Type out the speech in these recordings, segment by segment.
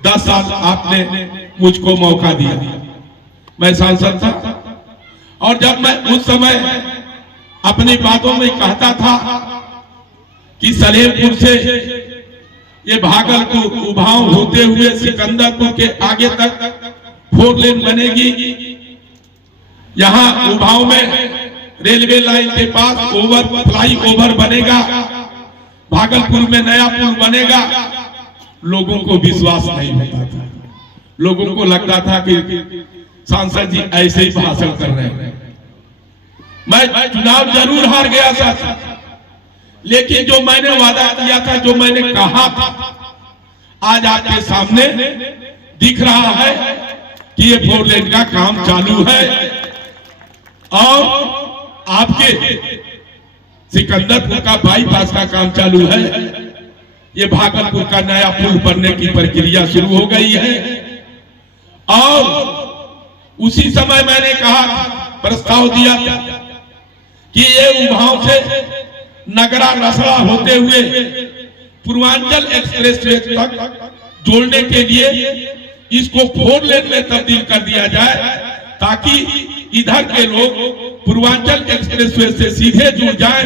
10 साल आपने मुझको मौका दिया, मैं सांसद था। और जब मैं उस समय अपनी बातों में कहता था कि सलेमपुर से ये भागलपुर उभाव होते हुए सिकंदरपुर के आगे तक 4 लेन बनेगी, यहाँ उभाव में रेलवे लाइन के पास फ्लाई ओवर बनेगा, भागलपुर में नया पुल बनेगा, लोगों को विश्वास नहीं होता था। लोगों को लगता था कि सांसद जी ऐसे ही भाषण कर रहे हैं। मैं चुनाव जरूर हार गया था, लेकिन जो मैंने वादा किया था, जो मैंने कहा था, आज आपके सामने दिख रहा है कि ये 4 लेन का काम चालू है और आपके सिकंदरपुर का बाईपास का काम चालू है। ये भागलपुर का नया पुल बनने की प्रक्रिया शुरू हो गई है। और उसी समय मैंने कहा, प्रस्ताव दिया कि ये उभाव से नगरा रसड़ा होते हुए पूर्वांचल एक्सप्रेसवे तक जोड़ने के लिए इसको 4 लेन में तब्दील कर दिया जाए, ताकि इधर के लोग पूर्वांचल एक्सप्रेसवे से सीधे जुड़ जाएं।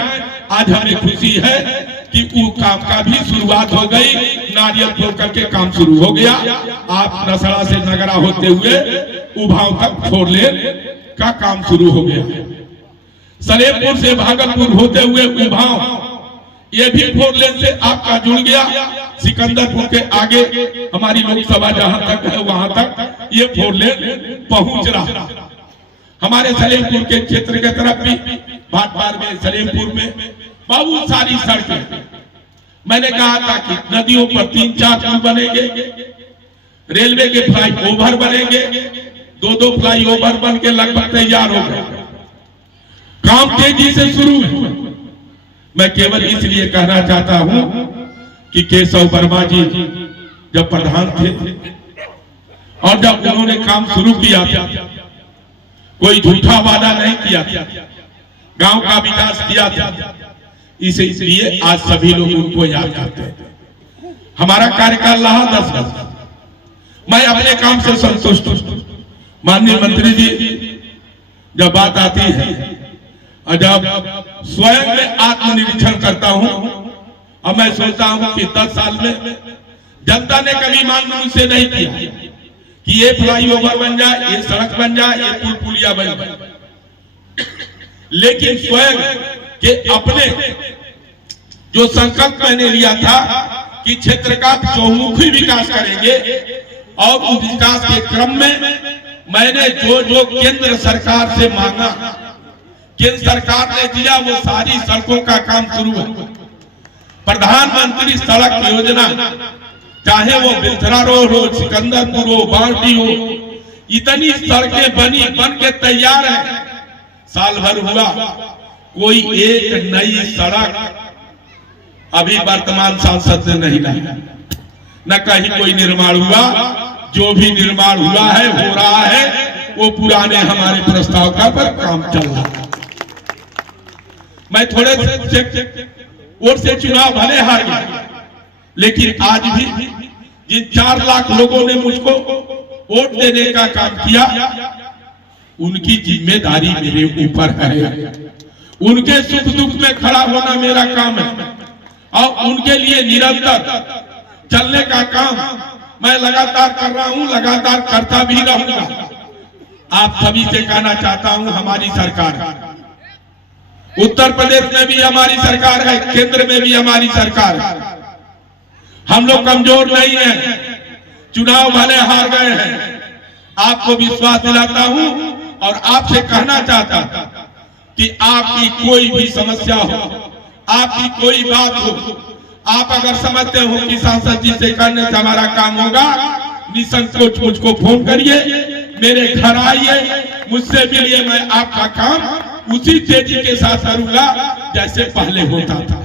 आज हमें खुशी है कि वो काम का भी शुरुआत हो गई, नारियल तोड़ करके काम शुरू हो गया। आप रसड़ा से नगरा होते हुए उभाव तक 4 लेन का काम शुरू हो गया। सलेमपुर से भागलपुर होते हुए उभाव, ये भी 4 लेन से आपका जुड़ गया। सिकंदरपुर के आगे हमारी लोकसभा जहां तक है वहां तक ये 4 लेन पहुंच रहा। हमारे सलेमपुर के क्षेत्र के तरफ भी भाटपार में, सलेमपुर में बहुत सारी सड़कें, मैंने कहा था कि नदियों पर 3-4 पुल बनेंगे, रेलवे के फ्लाई ओवर बनेंगे, 2-2 फ्लाई ओवर बन के लगभग तैयार हो गए। काम तेजी से शुरू है। मैं केवल इसलिए कहना चाहता हूं कि केशव वर्मा जी जब प्रधान थे और जब उन्होंने काम शुरू किया था, कोई झूठा वादा नहीं किया था, गांव का विकास किया था। इसलिए आज सभी लोग उनको याद करते हैं। हमारा कार्यकाल रहा 10 वर्ष। मैं अपने काम से संतुष्ट हूं। माननीय मंत्री जी, जब बात आती है और जब स्वयं में आत्मनिरीक्षण करता हूं और मैं सोचता हूं कि 10 साल में जनता ने कभी मांग मुझसे नहीं किया कि ये फ्लाई ओवर बन जाए, ये सड़क बन जाए, ये पुल पुलिया बन जाए, लेकिन स्वयं के अपने जो संकल्प मैंने लिया था कि क्षेत्र का चौमुखी विकास करेंगे, और उस विकास के क्रम में मैंने जो जो केंद्र सरकार से मांगा, केंद्र सरकार ने दिया, वो सारी सड़कों का काम शुरू है। प्रधानमंत्री सड़क योजना, चाहे वो बिलथरा रोड हो, सिकंदरपुर हो, बावटी हो, इतनी सड़कें बन के तैयार है। साल भर हुआ, कोई एक नई सड़क अभी वर्तमान सांसद ने नहीं लाई, न कहीं कोई निर्माण हुआ। जो भी निर्माण हुआ है, हो रहा है, वो पुराने हमारे प्रस्ताव का पर काम चल रहा है। मैं थोड़े वोट से चुनाव भले हार गया, लेकिन आज भी जिन 4 लाख लोगों ने मुझको वोट देने का काम किया, उनकी जिम्मेदारी मेरे ऊपर है। उनके सुख दुख में खड़ा होना मेरा काम है, और उनके लिए निरंतर चलने का काम मैं लगातार कर रहा हूं, लगातार करता भी रहूंगा। आप सभी से कहना चाहता हूं, हमारी सरकार है, उत्तर प्रदेश में भी हमारी सरकार है, केंद्र में भी हमारी सरकार है। हम लोग कमजोर नहीं है। चुनाव भले हार गए हैं, आपको विश्वास दिलाता हूं और आपसे कहना चाहता कि आपकी कोई भी समस्या हो, आपकी कोई बात हो, आप अगर समझते हो कि सांसद जी से करने से हमारा काम होगा, निसंकोच मुझको फोन करिए, मेरे घर आइए, मुझसे मिलिए। मैं आपका काम उसी तेजी के साथ करूंगा जैसे पहले होता था।